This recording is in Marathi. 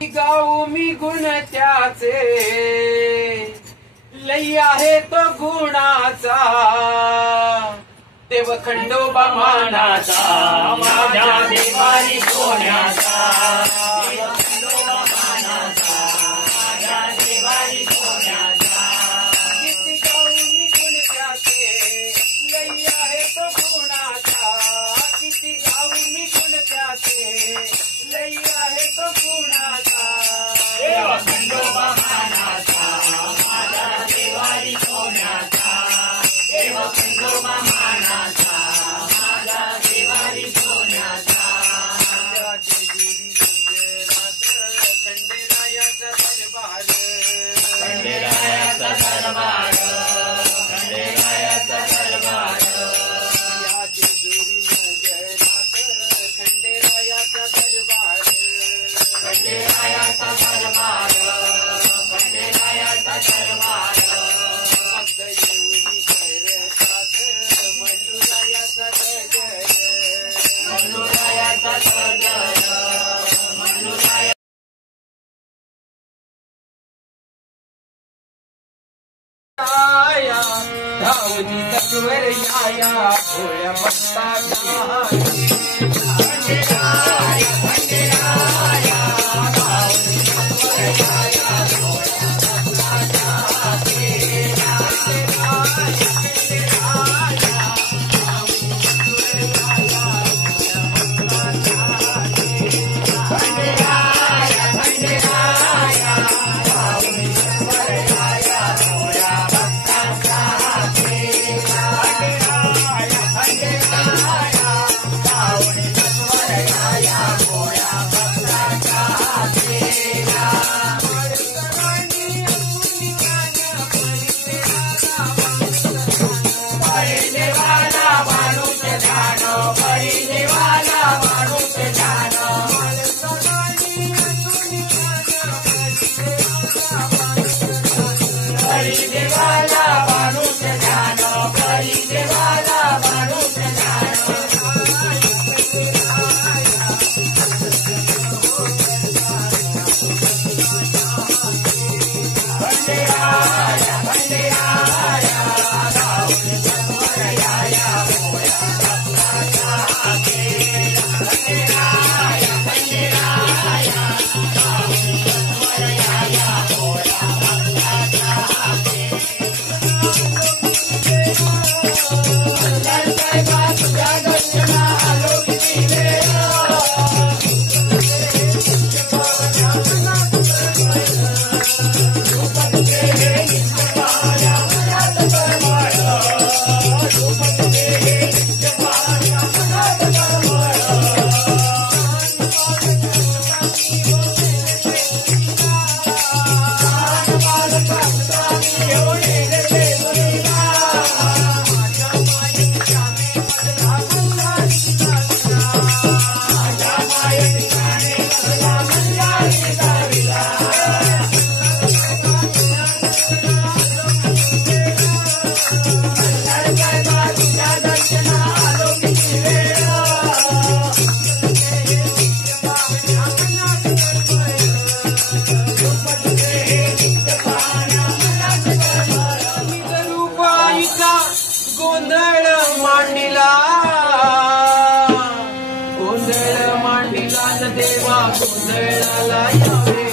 गाऊ मी गुण त्याचे लई आहे तो गुणाचा देव खंडोबा मानाचा माझ्या देवारी सोन्याचा देव खंडोबा मानाचा माझ्या देवारी सोन्याचा किती गाऊ मी गुण त्याचे लई आहे तो गुणाचा किती गाऊ मी गुण त्याचे लई आहे तो गुणाचा देव खंडोबा मानाचा माझ्या देवारी सोन्याचा देव खंडोबा मानाचा माझ्या देवारी सोन्याचा खंडेरायाचा दरबार खंडेरायाचा दरबार खंडेरायाचा दरबार या जेजुरी नगरात खंडेरायाचा दरबार खंडेरायाचा दरबार खंडेरायाचा दरबार भक्त येऊनी करतात मल्लुरायाचा गजर मल्लुरायाचा गजर मल्लुराया धावती तत्वर याया भोळ्या भक्ताला खंडेराया खंडेराया धावती तत्वर याया भोळ्या भक्ताला खंडेराया खंडेराया धावती तत्वर याया भोळ्या भक्ताला खंडेराया खंडेराया धावती तत्वर याया भोळ्या गोंधळ मांडिला गोंधळ मांडिला देवा गोंधळाला यावे